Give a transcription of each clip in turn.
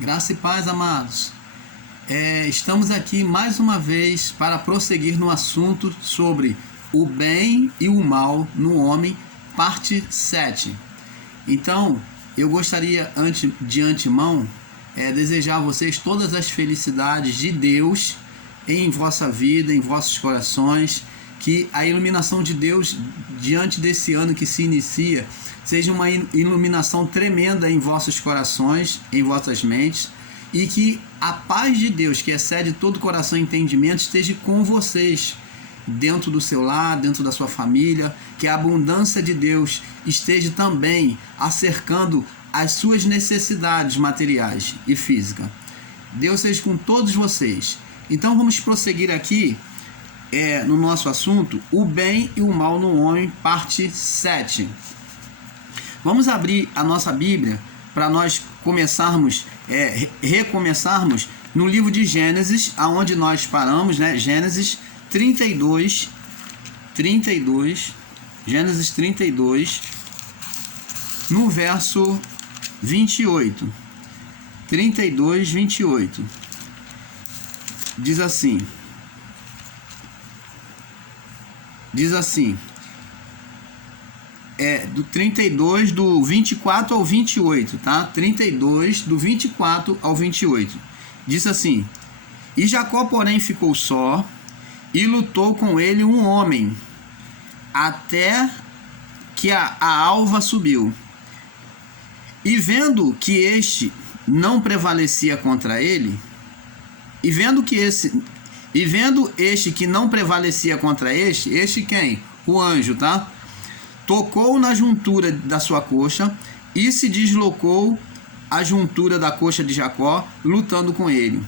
Graça e paz, amados. Estamos aqui mais uma vez para prosseguir no assunto sobre o bem e o mal no homem, parte 7. Então, eu gostaria de antemão desejar a vocês todas as felicidades de Deus em vossa vida, em vossos corações, que a iluminação de Deus diante desse ano que se inicia seja uma iluminação tremenda em vossos corações, em vossas mentes, e que a paz de Deus, que excede todo coração e entendimento, esteja com vocês, dentro do seu lar, dentro da sua família, que a abundância de Deus esteja também acercando as suas necessidades materiais e físicas. Deus seja com todos vocês. Então vamos prosseguir aqui no nosso assunto, o bem e o mal no homem, parte 7. Vamos abrir a nossa Bíblia para nós começarmos, recomeçarmos no livro de Gênesis, aonde nós paramos, né? Gênesis 32, Gênesis 32, no verso 28. 32, 28. Diz assim, do 32, do 24 ao 28, tá? 32, do 24 ao 28. Diz assim: E Jacó, porém, ficou só, e lutou com ele um homem, até que a alva subiu. E vendo que este não prevalecia contra ele, e vendo este que não prevalecia contra este quem? O anjo, tá? Tocou na juntura da sua coxa e se deslocou a juntura da coxa de Jacó, lutando com ele.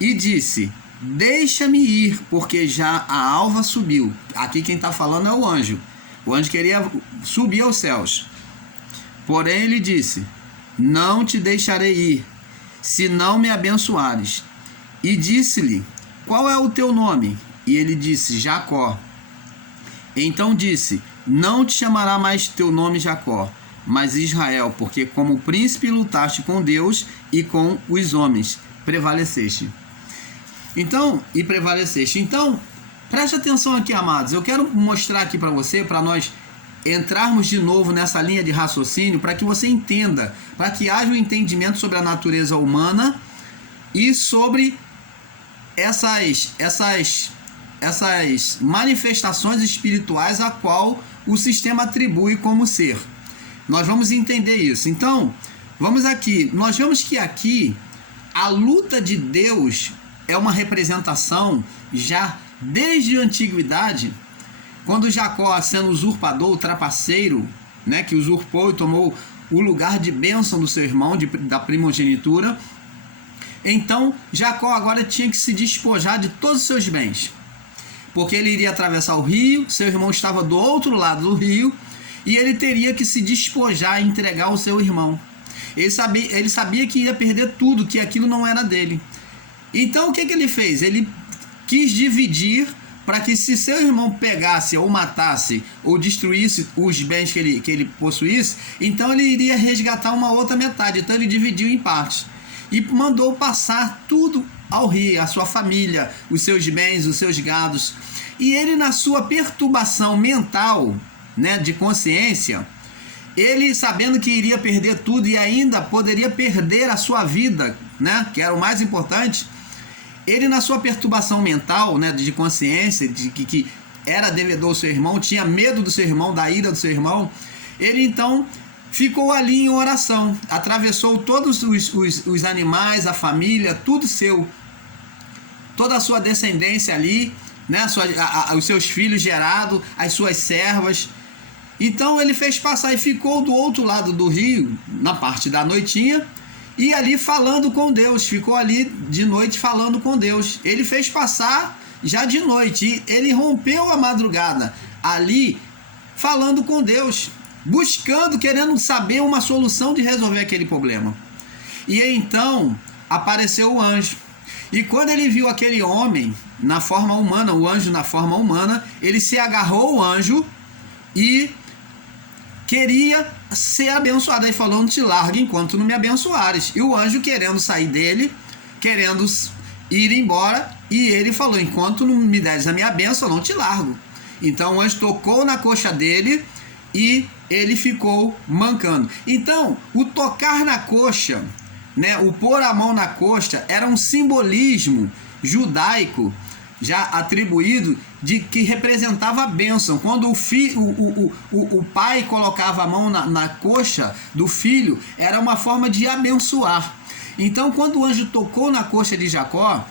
E disse: Deixa-me ir, porque já a alva subiu. Aqui quem está falando é o anjo. O anjo queria subir aos céus. Porém ele disse: Não te deixarei ir, se não me abençoares. E disse-lhe: Qual é o teu nome? E ele disse: Jacó. Então disse: Não te chamará mais teu nome Jacó, mas Israel, porque como príncipe lutaste com Deus e com os homens, prevaleceste. Então, preste atenção aqui, amados. Eu quero mostrar aqui para você, para nós entrarmos de novo nessa linha de raciocínio, para que você entenda, para que haja um entendimento sobre a natureza humana e sobre essas manifestações espirituais a qual o sistema atribui como ser. Nós vamos entender isso. Então, vamos aqui. Nós vemos que aqui a luta de Deus é uma representação já desde a antiguidade, quando Jacó, sendo usurpador, trapaceiro, né, que usurpou e tomou o lugar de bênção do seu irmão, da primogenitura. Então, Jacó agora tinha que se despojar de todos os seus bens, porque ele iria atravessar o rio, seu irmão estava do outro lado do rio, e ele teria que se despojar e entregar ao seu irmão. Ele sabia que ia perder tudo, que aquilo não era dele. Então, o que ele fez? Ele quis dividir, para que se seu irmão pegasse ou matasse ou destruísse os bens que ele possuísse, então ele iria resgatar uma outra metade. Então ele dividiu em partes e mandou passar tudo ao rio, a sua família, os seus bens, os seus gados. E ele, na sua perturbação mental, né, de consciência, ele sabendo que iria perder tudo e ainda poderia perder a sua vida, né, que era o mais importante, ele, na sua perturbação mental, né, de consciência, de que era devedor ao seu irmão, tinha medo do seu irmão, da ira do seu irmão, ele então ficou ali em oração, atravessou todos os animais, a família, tudo seu, toda a sua descendência ali, né, os seus filhos gerados, as suas servas. Então ele fez passar e ficou do outro lado do rio, na parte da noitinha, e ali falando com Deus, ficou ali de noite falando com Deus. Ele fez passar já de noite, e ele rompeu a madrugada ali falando com Deus, buscando, querendo saber uma solução de resolver aquele problema. E então apareceu o anjo. E quando ele viu aquele homem na forma humana, o anjo na forma humana, ele se agarrou ao anjo e queria ser abençoado. Aí falou, não te largo enquanto não me abençoares. E o anjo querendo sair dele, querendo ir embora, e ele falou, enquanto não me deres a minha bênção, eu não te largo. Então o anjo tocou na coxa dele e ele ficou mancando. Então, o tocar na coxa, né, o pôr a mão na coxa, era um simbolismo judaico já atribuído de que representava a bênção. Quando o pai colocava a mão na coxa do filho, era uma forma de abençoar. Então, quando o anjo tocou na coxa de Jacó,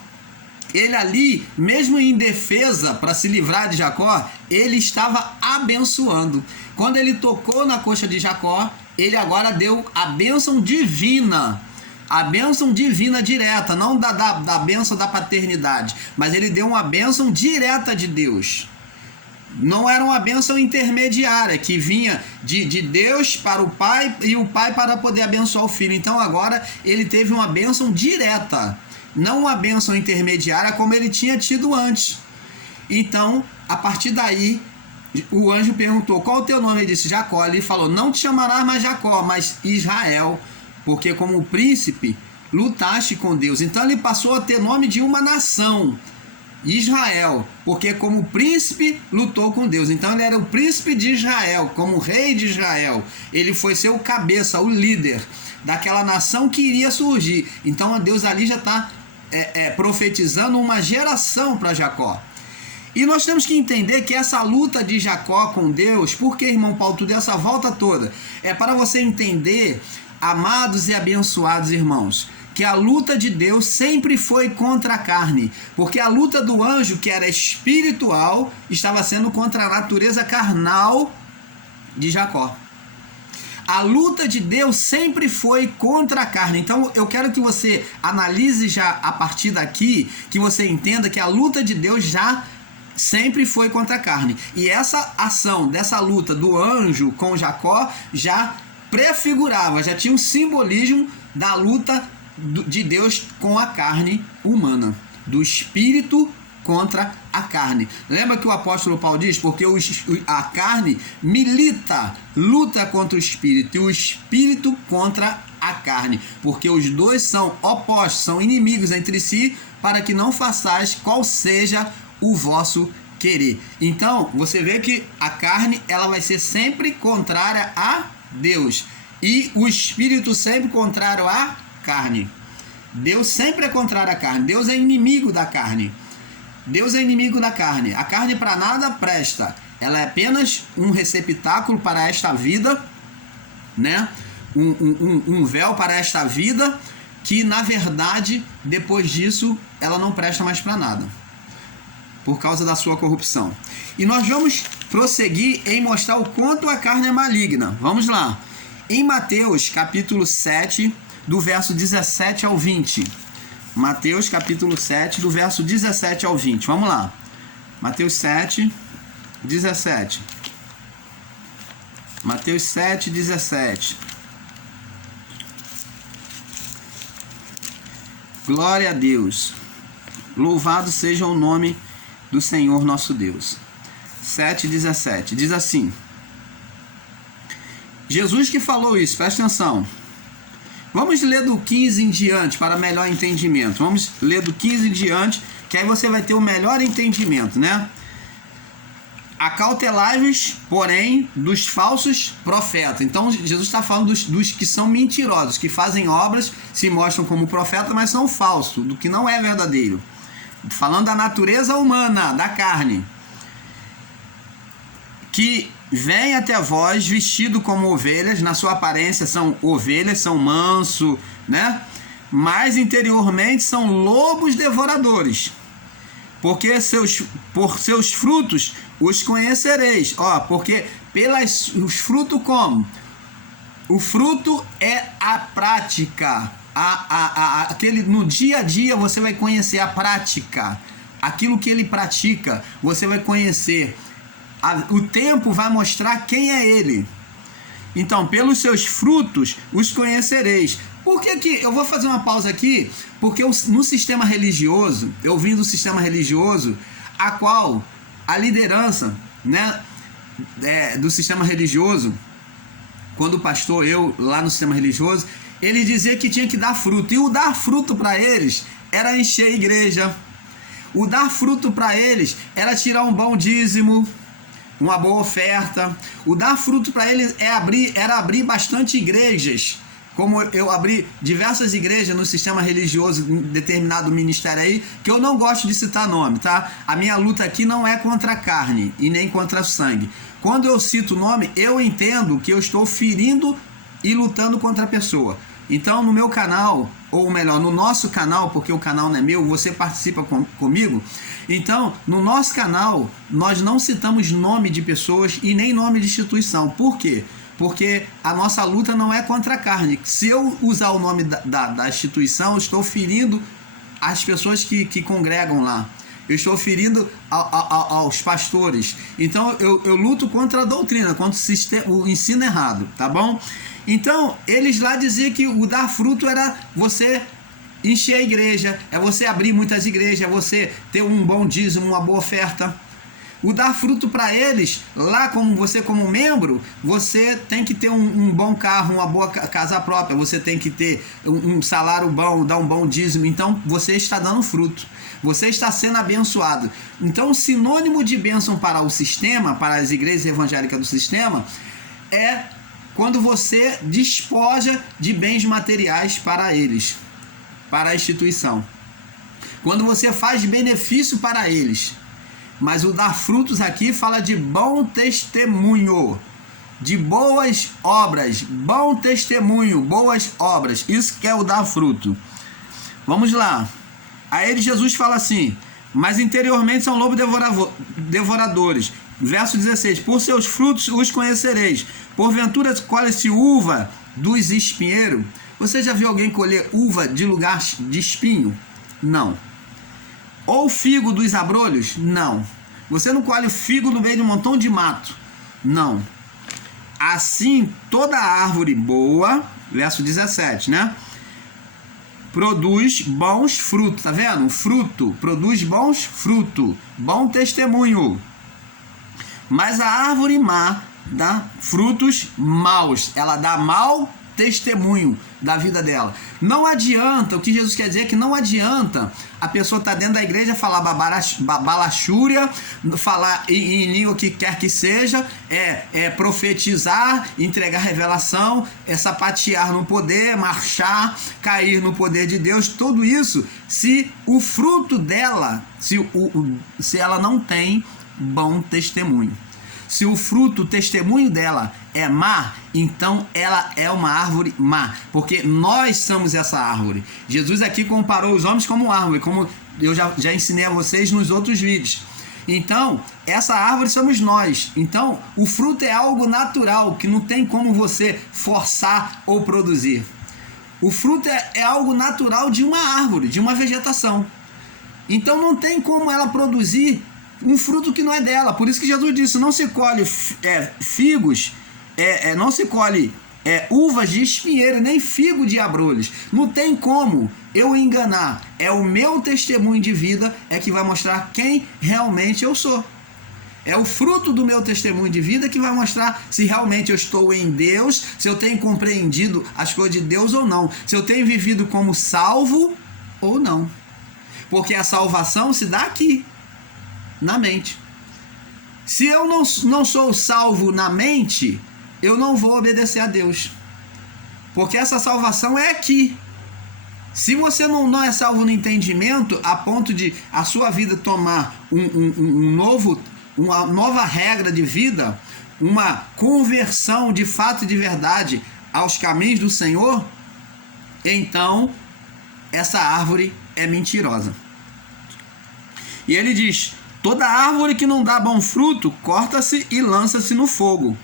ele ali, mesmo em defesa para se livrar de Jacó, ele estava abençoando. Quando ele tocou na coxa de Jacó, ele agora deu a bênção divina. A bênção divina direta, não da bênção da paternidade, mas ele deu uma bênção direta de Deus. Não era uma bênção intermediária que vinha de Deus para o pai e o pai para poder abençoar o filho. Então agora ele teve uma bênção direta, não uma bênção intermediária como ele tinha tido antes. Então, a partir daí, o anjo perguntou, qual é o teu nome? Ele disse, Jacó. Ele falou, não te chamarás mais Jacó, mas Israel, porque como príncipe lutaste com Deus. Então ele passou a ter nome de uma nação, Israel, porque como príncipe lutou com Deus. Então ele era o príncipe de Israel, como rei de Israel. Ele foi ser o cabeça, o líder daquela nação que iria surgir. Então Deus ali já está profetizando uma geração para Jacó. E nós temos que entender que essa luta de Jacó com Deus, por que, irmão Paulo, tu deu essa volta toda? É para você entender, amados e abençoados irmãos, que a luta de Deus sempre foi contra a carne, porque a luta do anjo, que era espiritual, estava sendo contra a natureza carnal de Jacó. A luta de Deus sempre foi contra a carne. Então eu quero que você analise já a partir daqui, que você entenda que a luta de Deus já sempre foi contra a carne. E essa ação, dessa luta do anjo com Jacó, já prefigurava, já tinha um simbolismo da luta de Deus com a carne humana, do espírito contra a carne. Lembra que o apóstolo Paulo diz, porque a carne milita, luta contra o espírito, e o espírito contra a carne, porque os dois são opostos, são inimigos entre si, para que não façais qual seja o vosso querer. Então, você vê que a carne, ela vai ser sempre contrária a Deus, e o espírito sempre contrário à carne. Deus sempre é contrário à carne. Deus é inimigo da carne. Deus é inimigo da carne. A carne para nada presta. Ela é apenas um receptáculo para esta vida, né? Um véu para esta vida, que na verdade, depois disso, ela não presta mais para nada, por causa da sua corrupção. E nós vamos prosseguir em mostrar o quanto a carne é maligna. Vamos lá. Em Mateus capítulo 7, do verso 17 ao 20. Mateus capítulo 7, do verso 17 ao 20. Vamos lá. Mateus 7, 17. Mateus 7, 17. Glória a Deus. Louvado seja o nome do Senhor nosso Deus. 7, 17. Diz assim. Jesus que falou isso, presta atenção. Vamos ler do 15 em diante para melhor entendimento. Vamos ler do 15 em diante, que aí você vai ter o melhor entendimento, né? Acautelai-vos, porém, dos falsos profetas. Então, Jesus está falando dos que são mentirosos, que fazem obras, se mostram como profeta, mas são falsos, do que não é verdadeiro. Falando da natureza humana, da carne. Que vem até vós vestido como ovelhas, na sua aparência são ovelhas, são manso, né? Mas interiormente são lobos devoradores. Porque por seus frutos os conhecereis. Porque os frutos como? O fruto é a prática. No dia a dia você vai conhecer a prática. Aquilo que ele pratica, você vai conhecer. O tempo vai mostrar quem é ele. Então, pelos seus frutos os conhecereis. Por que eu vou fazer uma pausa aqui? Porque no sistema religioso, eu vim do sistema religioso, a qual a liderança, né, do sistema religioso, quando o pastor, eu, lá no sistema religioso, ele dizia que tinha que dar fruto. E o dar fruto para eles era encher a igreja. O dar fruto para eles era tirar um bom dízimo, uma boa oferta. O dar fruto para eles era abrir bastante igrejas. Como eu abri diversas igrejas no sistema religioso, em determinado ministério aí, que eu não gosto de citar nome, tá? A minha luta aqui não é contra a carne e nem contra o sangue. Quando eu cito o nome, eu entendo que eu estou ferindo e lutando contra a pessoa. Então, no meu canal, ou melhor, no nosso canal, porque o canal não é meu, você participa comigo. Então, no nosso canal, nós não citamos nome de pessoas e nem nome de instituição. Por quê? Porque a nossa luta não é contra a carne. Se eu usar o nome da instituição, eu estou ferindo as pessoas que congregam lá. Eu estou ferindo aos pastores. Então, eu luto contra a doutrina, contra o ensino errado, tá bom? Então, eles lá diziam que o dar fruto era você encher a igreja, é você abrir muitas igrejas, é você ter um bom dízimo, uma boa oferta. O dar fruto para eles, lá como você como membro, você tem que ter um bom carro, uma boa casa própria, você tem que ter um salário bom, dar um bom dízimo. Então, você está dando fruto. Você está sendo abençoado. Então, o sinônimo de bênção para o sistema, para as igrejas evangélicas do sistema, é quando você despoja de bens materiais para eles, para a instituição. Quando você faz benefício para eles. Mas o dar frutos aqui fala de bom testemunho, de boas obras, bom testemunho, boas obras. Isso que é o dar fruto. Vamos lá. Aí Jesus fala assim: mas interiormente são lobos devoradores. Verso 16: por seus frutos os conhecereis. Porventura colhe-se uva dos espinheiros? Você já viu alguém colher uva de lugar de espinho? Não. Ou figo dos abrolhos? Não. Você não colhe figo no meio de um montão de mato? Não. Assim, toda árvore boa, verso 17, né? Produz bons frutos, tá vendo? Fruto, produz bons frutos, bom testemunho. Mas a árvore má dá frutos maus, ela dá mau testemunho da vida dela. Não adianta, o que Jesus quer dizer é que não adianta a pessoa estar dentro da igreja, falar balachúria, falar em língua que quer que seja, profetizar, entregar revelação, sapatear no poder, marchar, cair no poder de Deus, tudo isso, se o fruto dela, se ela não tem bom testemunho. Se o fruto, o testemunho dela é má, então ela é uma árvore má, porque nós somos essa árvore. Jesus aqui comparou os homens como árvore, como eu já ensinei a vocês nos outros vídeos. Então, essa árvore somos nós. Então, o fruto é algo natural, que não tem como você forçar ou produzir. O fruto é algo natural de uma árvore, de uma vegetação. Então, não tem como ela produzir um fruto que não é dela. Por isso que Jesus disse: não se colhe figos, não se colhe uvas de espinheiro, nem figo de abrolhos. Não tem como eu enganar. É o meu testemunho de vida que vai mostrar quem realmente eu sou. É o fruto do meu testemunho de vida que vai mostrar se realmente eu estou em Deus, se eu tenho compreendido as coisas de Deus ou não, se eu tenho vivido como salvo ou não. Porque a salvação se dá aqui, na mente. Se eu não sou salvo na mente, eu não vou obedecer a Deus, porque essa salvação é aqui. Se você não é salvo no entendimento, a ponto de a sua vida tomar uma nova regra de vida, uma conversão de fato e de verdade aos caminhos do Senhor, então essa árvore é mentirosa. E ele diz: toda árvore que não dá bom fruto, corta-se e lança-se no fogo,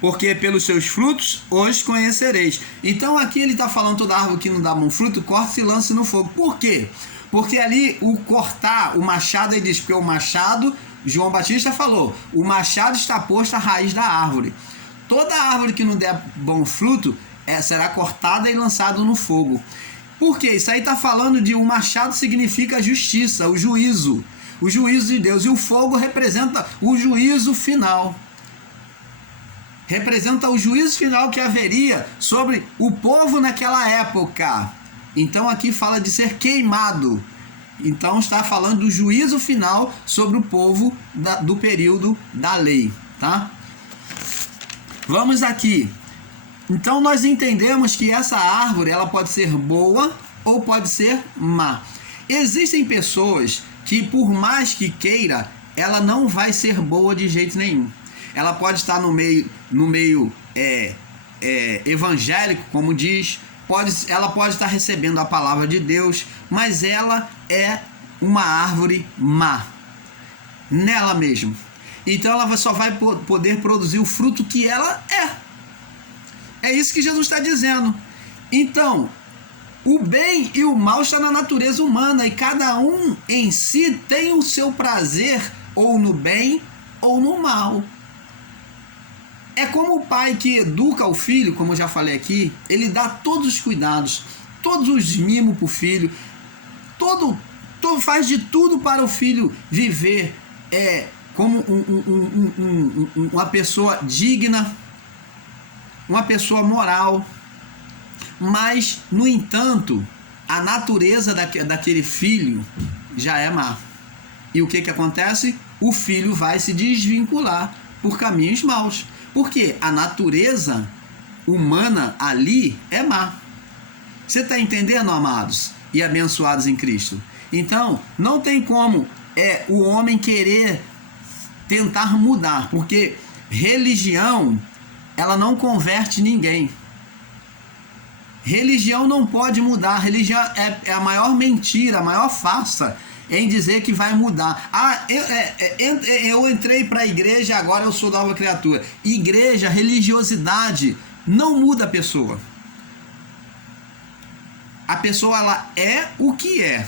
porque pelos seus frutos os conhecereis. Então aqui ele está falando: toda árvore que não dá bom fruto, corta-se e lança-se no fogo. Por quê? Porque ali o cortar, o machado, ele diz que o machado, João Batista falou, o machado está posto à raiz da árvore. Toda árvore que não der bom fruto será cortada e lançada no fogo. Por quê? Isso aí está falando de o machado significa justiça, o juízo de Deus, e o fogo representa o juízo final. representa o juízo final que haveria sobre o povo naquela época. Então aqui fala de ser queimado. Então está falando do juízo final sobre o povo do período da lei, tá? Vamos aqui. Então nós entendemos que essa árvore, ela pode ser boa ou pode ser má. Existem pessoas que, por mais que queira, ela não vai ser boa de jeito nenhum. Ela pode estar no meio evangélico, como diz, ela pode estar recebendo a palavra de Deus, mas ela é uma árvore má, nela mesmo. Então ela só vai poder produzir o fruto que ela é. É isso que Jesus está dizendo. Então, o bem e o mal está na natureza humana e cada um em si tem o seu prazer ou no bem ou no mal. É como o pai que educa o filho, como eu já falei aqui, ele dá todos os cuidados, todos os mimos para o filho, faz de tudo para o filho viver como uma pessoa digna, uma pessoa moral. Mas, no entanto, a natureza daquele filho já é má. E o que acontece? O filho vai se desvincular por caminhos maus. Porque a natureza humana ali é má. Você está entendendo, amados e abençoados em Cristo? Então, não tem como o homem querer tentar mudar, porque religião, ela não converte ninguém. Religião não pode mudar. Religião é a maior mentira, a maior farsa em dizer que vai mudar. Eu entrei para a igreja, agora eu sou nova criatura. Igreja, religiosidade não muda a pessoa. A pessoa, ela é o que é.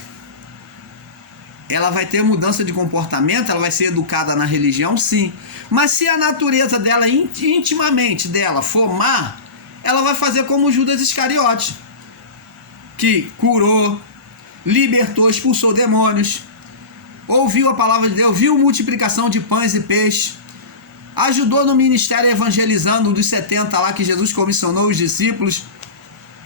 Ela vai ter mudança de comportamento, ela vai ser educada na religião, sim. Mas se a natureza dela, intimamente dela, for má, ela vai fazer como Judas Iscariote, que curou, libertou, expulsou demônios, ouviu a palavra de Deus, viu multiplicação de pães e peixes, ajudou no ministério evangelizando dos 70 lá que Jesus comissionou os discípulos,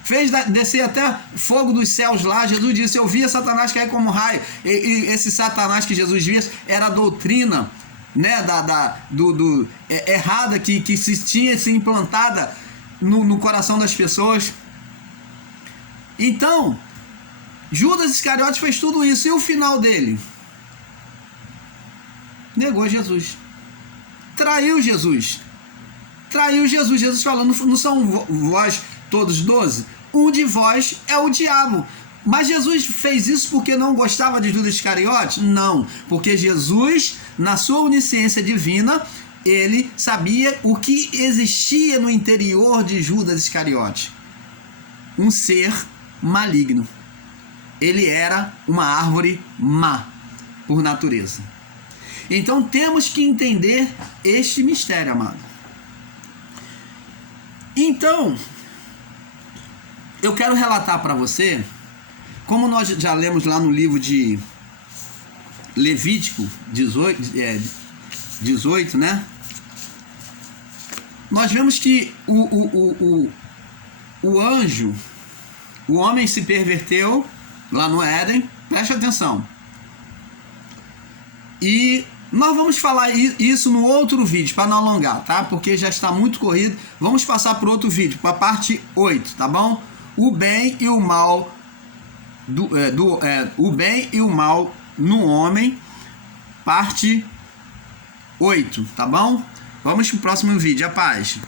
fez descer até fogo dos céus lá. Jesus disse: eu via Satanás cair como raio. E esse Satanás que Jesus via era a doutrina, né, errada que se tinha se implantada no coração das pessoas. Então, Judas Iscariote fez tudo isso. E o final dele? Negou Jesus. Traiu Jesus. Traiu Jesus. Jesus falou: não são vós todos 12? Um de vós é o diabo. Mas Jesus fez isso porque não gostava de Judas Iscariote? Não. Porque Jesus, na sua onisciência divina, ele sabia o que existia no interior de Judas Iscariote. Um ser maligno. Ele era uma árvore má, por natureza. Então temos que entender este mistério, amado. Então, eu quero relatar para você, como nós já lemos lá no livro de Levítico 18, né? Nós vemos que o anjo, o homem se perverteu lá no Éden, preste atenção. E nós vamos falar isso no outro vídeo, para não alongar, tá? Porque já está muito corrido. Vamos passar para outro vídeo, para a parte 8, tá bom? O bem e o mal, o bem e o mal no homem, parte 8, tá bom? Vamos para o próximo vídeo, a paz.